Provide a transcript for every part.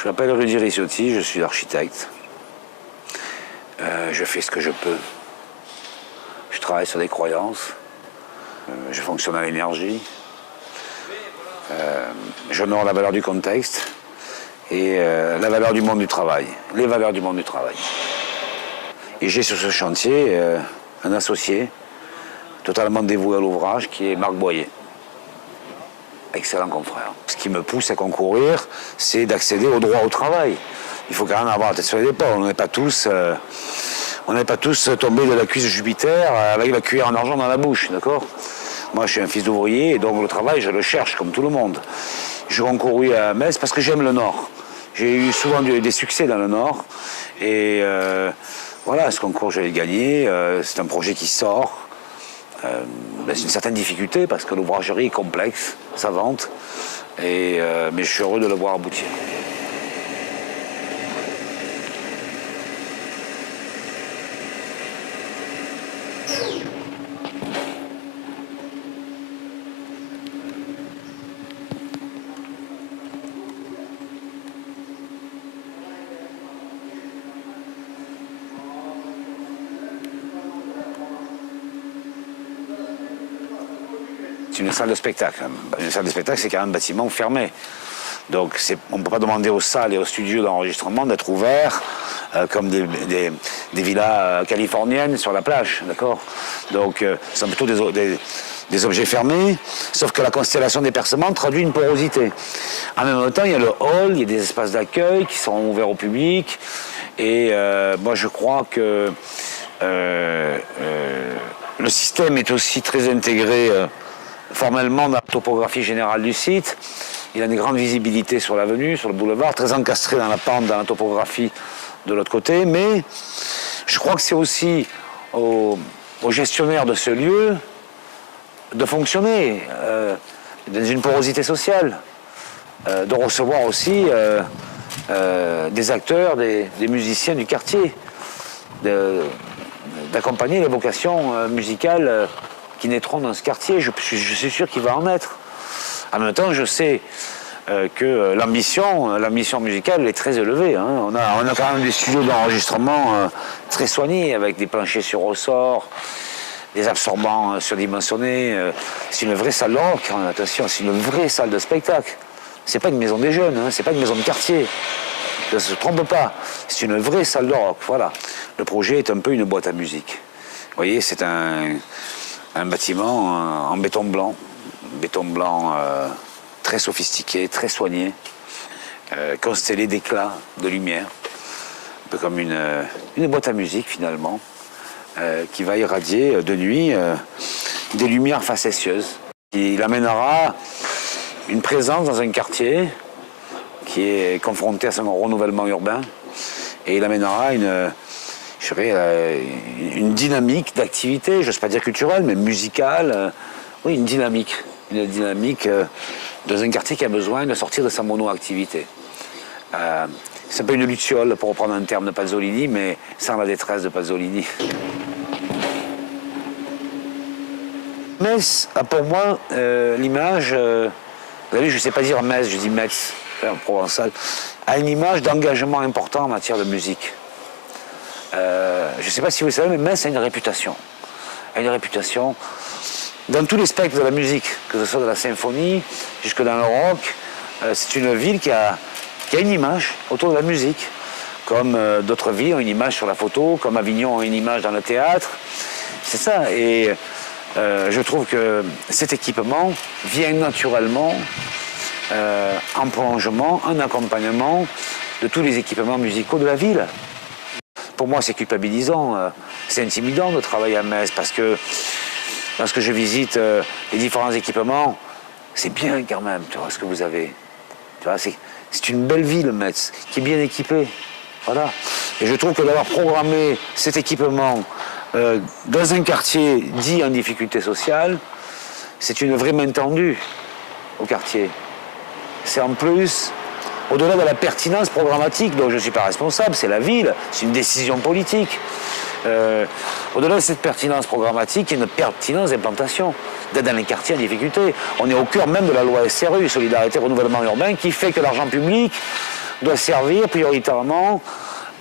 Je m'appelle Rudy Ricciotti, je suis architecte. Je fais ce que je peux. Je travaille sur des croyances. Je fonctionne à l'énergie. J'honore la valeur du contexte et la valeur du monde du travail. Les valeurs du monde du travail. Et j'ai sur ce chantier un associé totalement dévoué à l'ouvrage qui est Marc Boyer. Excellent confrère. Ce qui me pousse à concourir, c'est d'accéder au droit au travail. Il faut quand même avoir la tête sur les épaules. On n'est pas tous tombés de la cuisse de Jupiter avec la cuillère en argent dans la bouche, d'accord? Moi, je suis un fils d'ouvrier et donc le travail, je le cherche comme tout le monde. Je concours à Metz parce que j'aime le Nord. J'ai eu souvent des succès dans le Nord et voilà, ce concours, je l'ai gagné. C'est un projet qui sort. C'est une certaine difficulté parce que l'ouvragerie est complexe, savante, mais je suis heureux de le voir aboutir. C'est une salle de spectacle. Une salle de spectacle, c'est quand même un bâtiment fermé. Donc on ne peut pas demander aux salles et aux studios d'enregistrement d'être ouverts comme des villas californiennes sur la plage, d'accord? Donc ce sont plutôt des objets fermés, sauf que la constellation des percements traduit une porosité. En même temps, il y a le hall, il y a des espaces d'accueil qui sont ouverts au public. Et moi, je crois que le système est aussi très intégré formellement dans la topographie générale du site. Il a une grande visibilité sur l'avenue, sur le boulevard, très encastré dans la pente, dans la topographie de l'autre côté. Mais je crois que c'est aussi aux gestionnaires de ce lieu de fonctionner dans une porosité sociale, de recevoir aussi des acteurs, des musiciens du quartier, d'accompagner les vocations musicales qui naîtront dans ce quartier. Je suis sûr qu'il va en naître. En même temps, je sais que l'ambition musicale est très élevée. Hein. On a quand même des studios d'enregistrement très soignés, avec des planchers sur ressort, des absorbants surdimensionnés. C'est une vraie salle de rock, hein. Attention, c'est une vraie salle de spectacle. C'est pas une maison des jeunes, hein. C'est pas une maison de quartier. Ne se trompe pas, c'est une vraie salle de rock, voilà. Le projet est un peu une boîte à musique. Vous voyez, c'est un bâtiment en béton blanc très sophistiqué, très soigné, constellé d'éclats, de lumière, un peu comme une boîte à musique finalement, qui va irradier de nuit des lumières facétieuses. Il amènera une présence dans un quartier qui est confronté à son renouvellement urbain, et il amènera une dynamique d'activité, je n'ose pas dire culturelle, mais musicale, oui, une dynamique dans un quartier qui a besoin de sortir de sa mono-activité. C'est un peu une luciole, pour reprendre un terme de Pasolini, mais sans la détresse de Pasolini. Metz a pour moi l'image, vous savez, je ne sais pas dire Metz, je dis Metz, en provençal, a une image d'engagement important en matière de musique. Je ne sais pas si vous le savez, mais Metz a une réputation. Dans tous les spectres de la musique, que ce soit de la symphonie jusque dans le rock, c'est une ville qui a une image autour de la musique, comme d'autres villes ont une image sur la photo, comme Avignon a une image dans le théâtre. C'est ça. Et je trouve que cet équipement vient naturellement en prolongement, en accompagnement de tous les équipements musicaux de la ville. Pour moi, c'est culpabilisant, c'est intimidant de travailler à Metz parce que lorsque je visite les différents équipements, c'est bien quand même, tu vois, ce que vous avez. Tu vois, c'est une belle ville, Metz, qui est bien équipée. Voilà. Et je trouve que d'avoir programmé cet équipement dans un quartier dit en difficulté sociale, c'est une vraie main tendue au quartier. C'est en plus, au-delà de la pertinence programmatique dont je ne suis pas responsable, c'est la ville, c'est une décision politique. Au-delà de cette pertinence programmatique, il y a une pertinence d'implantation, d'être dans les quartiers en difficulté. On est au cœur même de la loi SRU, Solidarité Renouvellement Urbain, qui fait que l'argent public doit servir prioritairement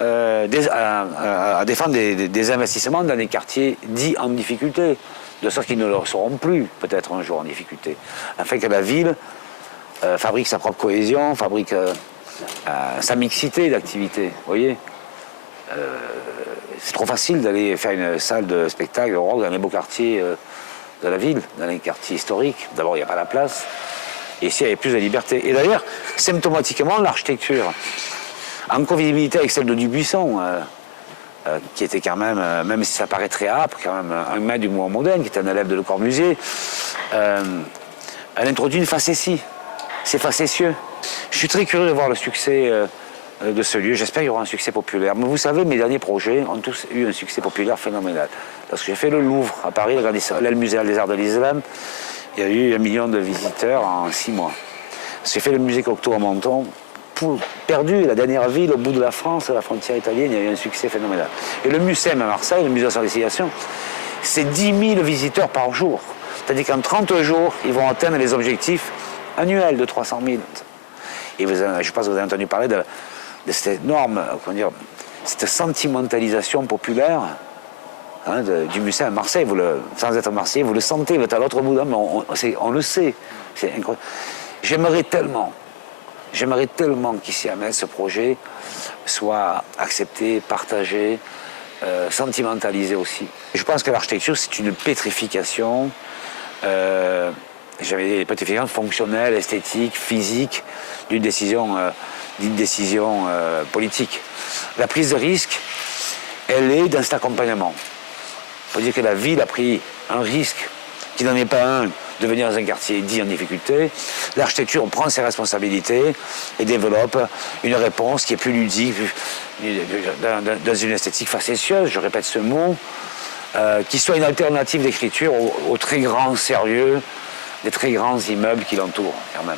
à défendre des investissements dans les quartiers dits en difficulté, de sorte qu'ils ne le seront plus peut-être un jour en difficulté, afin que la ville fabrique sa propre cohésion, fabrique sa mixité d'activités. Vous voyez, c'est trop facile d'aller faire une salle de spectacle de rock dans les beaux quartiers de la ville, dans les quartiers historiques. D'abord, il n'y a pas la place. Et ici, il y a plus de liberté. Et d'ailleurs, symptomatiquement, l'architecture, en convivialité avec celle de Dubuisson, qui était quand même si ça paraît très âpre, quand même un maître du mouvement moderne, qui était un élève de Le Corbusier, elle introduit une facétie. C'est facétieux. Je suis très curieux de voir le succès de ce lieu. J'espère qu'il y aura un succès populaire. Mais vous savez, mes derniers projets ont tous eu un succès populaire phénoménal. Parce que j'ai fait le Louvre à Paris, le musée des Arts de l'Islam. Il y a eu 1 million de visiteurs en 6 mois. J'ai fait le musée Cocteau à Menton. Perdu, la dernière ville au bout de la France, à la frontière italienne, il y a eu un succès phénoménal. Et le MUSEM à Marseille, le musée de la civilisation, c'est 10 000 visiteurs par jour. C'est-à-dire qu'en 30 jours, ils vont atteindre les objectifs annuels de 300 000. Et je pense que vous avez entendu parler de cette énorme, comment dire, cette sentimentalisation populaire du MUSEM à Marseille. Sans être Marseillais, vous le sentez, vous êtes à l'autre bout d'un, mais on le sait. C'est incroyable. J'aimerais tellement qu'ici à Metz, ce projet soit accepté, partagé, sentimentalisé aussi. Je pense que l'architecture, c'est une pétrification, j'avais des pétrifications fonctionnelles, esthétiques, physiques, d'une décision politique. La prise de risque, elle est dans cet accompagnement. Il faut dire que la ville a pris un risque qui n'en est pas un, de venir dans un quartier dit en difficulté. L'architecture prend ses responsabilités et développe une réponse qui est plus ludique, dans une esthétique facétieuse, je répète ce mot, qui soit une alternative d'écriture au très grand sérieux des très grands immeubles qui l'entourent quand même.